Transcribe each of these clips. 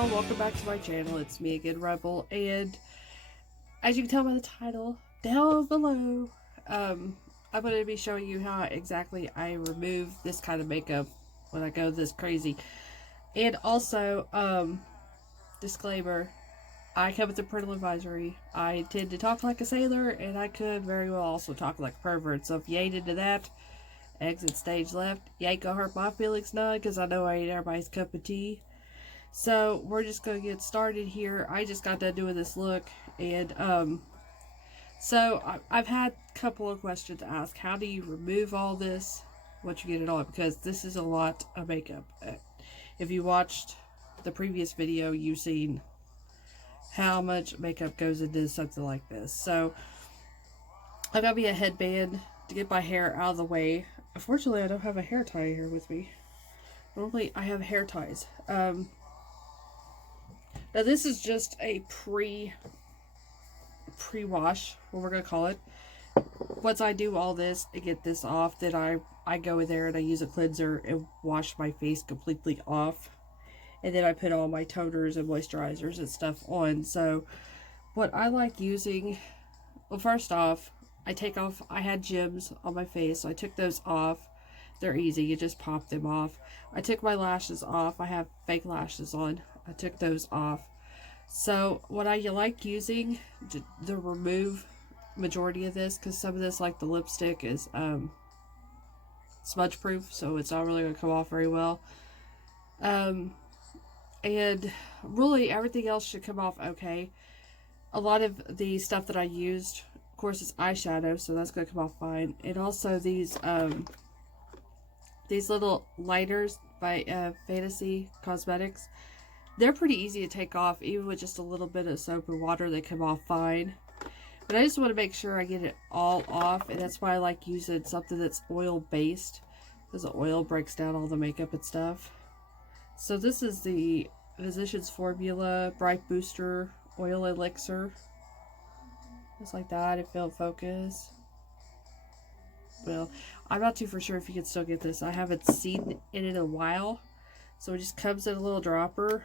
y'all, welcome back to my channel. It's me again, Rebel, and as you can tell by the title down below, I'm going to be showing you how exactly I remove this kind of makeup when I go this crazy. And also, disclaimer, I come with a parental advisory. I tend to talk like a sailor, and I could very well also talk like a pervert, so if you ain't into that, exit stage left. You ain't gonna hurt my feelings none, because I know I ain't everybody's cup of tea. So we're just gonna get started here. I just got done doing this look, and I've had a couple of questions to ask. How do you remove all this once you get it on? Because this is a lot of makeup. If you watched the previous video, you've seen how much makeup goes into something like this. So I've got me a headband to get my hair out of the way. Unfortunately, I don't have a hair tie here with me. Normally, I have hair ties. Now this is just a pre-wash, what we're going to call it. Once I do all this and get this off, then I go in there and I use a cleanser and wash my face completely off. And then I put all my toners and moisturizers and stuff on. So what I like using, well, first off, I had gems on my face, so I took those off. They're easy, you just pop them off. I took my lashes off. I have fake lashes on. I took those off. So what I like using to remove majority of this, because some of this, like the lipstick, is smudge proof, so it's not really going to come off very well. And really everything else should come off okay. A lot of the stuff that I used, of course, is eyeshadow, so that's going to come off fine. And also these little lighters by Fantasy Cosmetics. They're pretty easy to take off, even with just a little bit of soap and water. They come off fine. But I just want to make sure I get it all off, and that's why I like using something that's oil-based, because the oil breaks down all the makeup and stuff. So this is the Physicians Formula Bright Booster Oil Elixir. Just like that, if it'll focus. Well, I'm not too for sure if you can still get this. I haven't seen it in a while. So it just comes in a little dropper.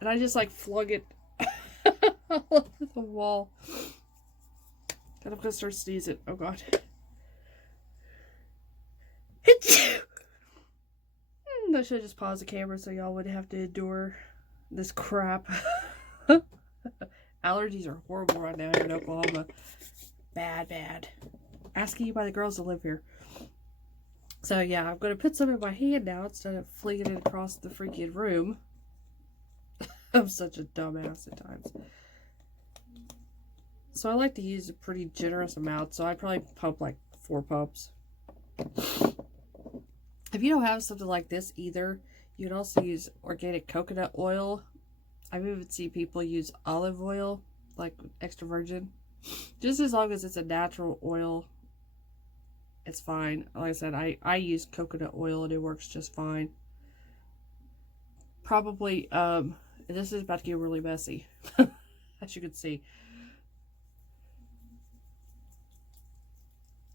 And I just like flung it all over the wall. And I'm gonna start sneezing. Oh god. I should just pause the camera so y'all wouldn't have to endure this crap. Allergies are horrible right now here in Oklahoma. Bad. Asking you by the girls that live here. So yeah, I'm going to put some in my hand now instead of flinging it across the freaking room. I'm such a dumbass at times. So I like to use a pretty generous amount, so I'd probably pump like 4 pumps. If you don't have something like this either, you can also use organic coconut oil. I've even seen people use olive oil, like extra virgin. Just as long as it's a natural oil, it's fine. Like I said, I use coconut oil and it works just fine. Probably, this is about to get really messy, as you can see.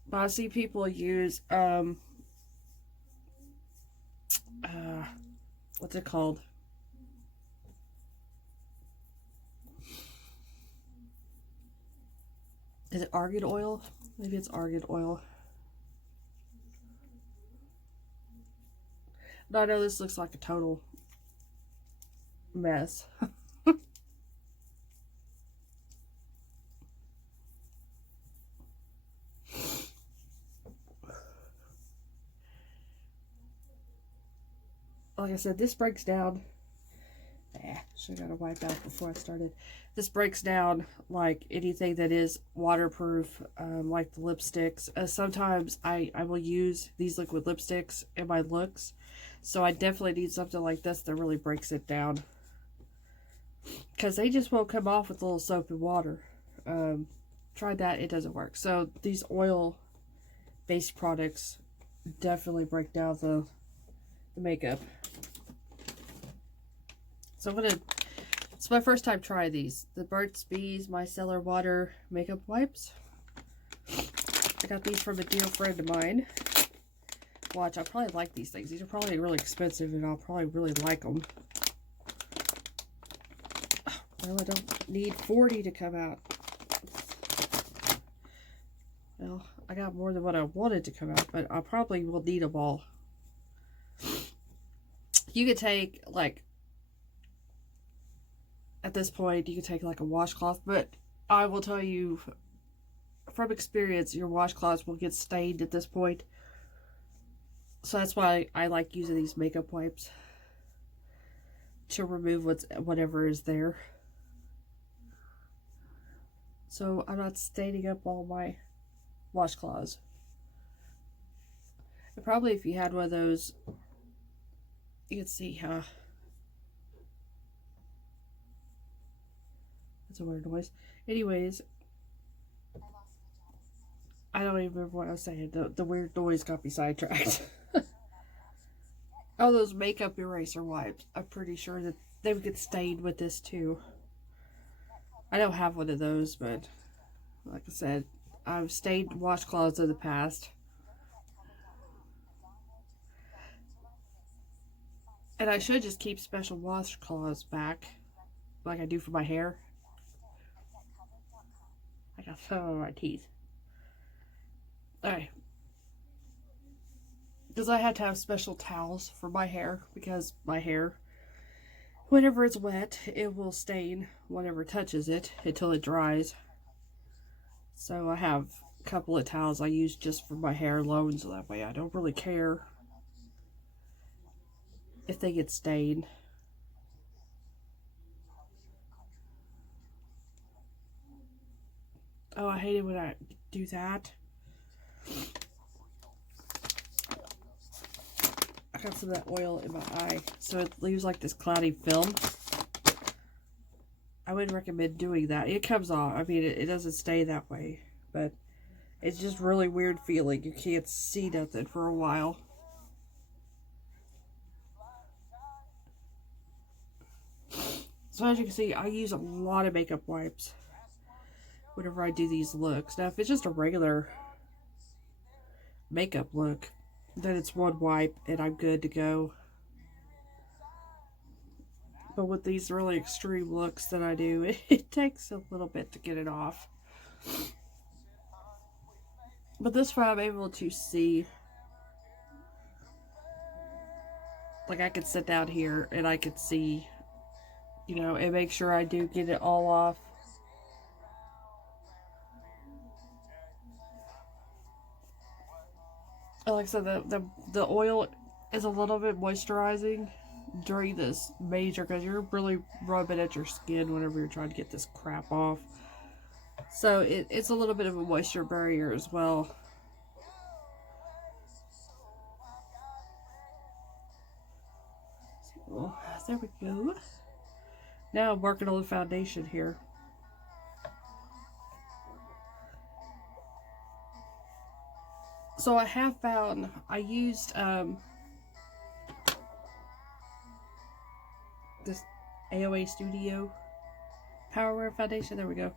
But I see people use, what's it called? Is it argan oil? Maybe it's argan oil. No, I know this looks like a total mess. Like I said, this breaks down. Should have got a wipe out before I started. This breaks down like anything that is waterproof, like the lipsticks. Sometimes I will use these liquid lipsticks in my looks. So I definitely need something like this that really breaks it down. Because they just won't come off with a little soap and water. Tried that, it doesn't work. So these oil-based products definitely break down the makeup. So I'm gonna, it's my first time trying these. The Burt's Bees Micellar Water Makeup Wipes. I got these from a dear friend of mine. Watch, I probably like these things. These are probably really expensive, and I'll probably really like them. Well, I don't need 40 to come out. Well, I got more than what I wanted to come out, but I probably will need them all. You could take, like, at this point, you could take, like, a washcloth, but I will tell you, from experience, your washcloths will get stained at this point. So that's why I like using these makeup wipes to remove whatever is there. So I'm not staining up all my washcloths. And probably if you had one of those, you could see how. That's a weird noise. Anyways, I don't even remember what I was saying. The weird noise got me sidetracked. Oh, those makeup eraser wipes. I'm pretty sure that they would get stained with this too. I don't have one of those, but like I said, I've stained washcloths in the past. And I should just keep special washcloths back, like I do for my hair. I got some on my teeth. Alright. Because I had to have special towels for my hair, because my hair, whenever it's wet, it will stain whatever touches it until it dries. So I have a couple of towels I use just for my hair alone, so that way I don't really care if they get stained. Oh, I hate it when I do that. I got some of that oil in my eye, so it leaves like this cloudy film. I wouldn't recommend doing that. It comes off. I mean, it doesn't stay that way, but it's just really weird feeling. You can't see nothing for a while. So as you can see, I use a lot of makeup wipes whenever I do these looks. Now, if it's just a regular makeup look, then it's one wipe and I'm good to go. But with these really extreme looks that I do, it takes a little bit to get it off. But this way I'm able to see. Like, I could sit down here and I could see, you know, and make sure I do get it all off. And like I said, the oil is a little bit moisturizing during this major, because you're really rubbing at your skin whenever you're trying to get this crap off. So it's a little bit of a moisture barrier as well. So, there we go. Now I'm working on the foundation here. So I have found, I used this AOA Studio Power Wear Foundation. There we go.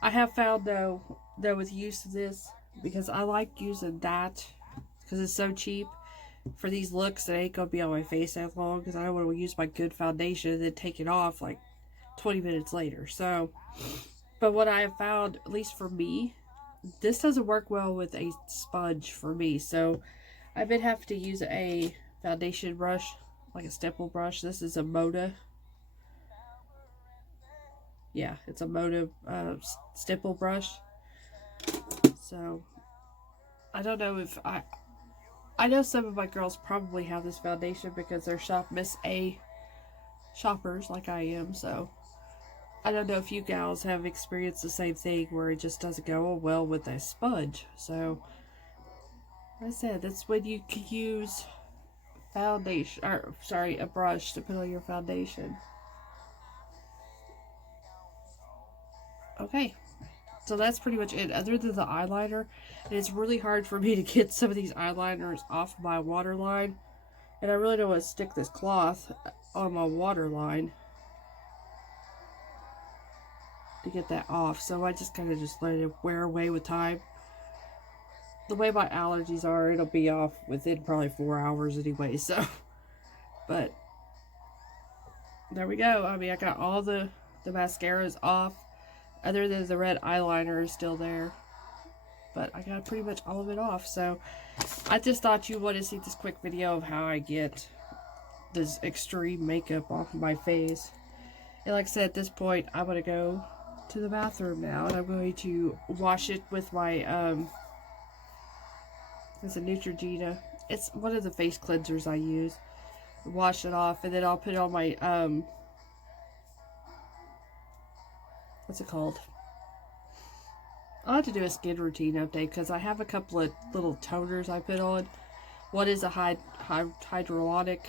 I have found, though, that with use of this, because I like using that, because it's so cheap, for these looks that ain't going to be on my face that long, because I don't want to use my good foundation and then take it off like 20 minutes later. So, but what I have found, at least for me, this doesn't work well with a sponge for me. So, I've been having to use a foundation brush, like a stipple brush. This is a Moda. Yeah, it's a Moda stipple brush. So, I don't know if I know some of my girls probably have this foundation because they're Miss A shoppers like I am. So, I don't know if you gals have experienced the same thing where it just doesn't go well with a sponge. So, like I said, that's when you can use foundation, or sorry, a brush to put on your foundation. Okay, so that's pretty much it. Other than the eyeliner, it's really hard for me to get some of these eyeliners off my waterline, and I really don't want to stick this cloth on my waterline to get that off. So I just kind of just let it wear away with time. the way my allergies are, it'll be off within probably 4 hours anyway, so. But there we go. I mean, I got all the mascaras off, other than the red eyeliner is still there. But I got pretty much all of it off, so I just thought you would to see this quick video of how I get this extreme makeup off my face. And like I said, at this point, I'm going to go to the bathroom now, and I'm going to wash it with my, it's a Neutrogena. It's one of the face cleansers I use. Wash it off, and then I'll put it on my, what's it called? I'll have to do a skin routine update, because I have a couple of little toners I put on. One is a hydronic,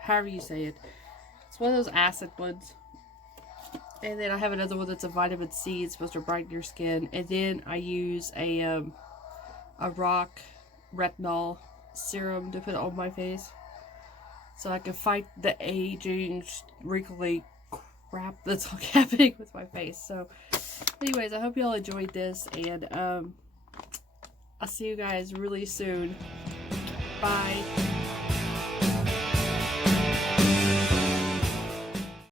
however you say it. It's one of those acid ones. And then I have another one that's a vitamin C. It's supposed to brighten your skin. And then I use a rock retinol serum to put on my face, so I can fight the aging, wrinkly crap that's all happening with my face. So anyways, I hope y'all enjoyed this, and I'll see you guys really soon. Bye.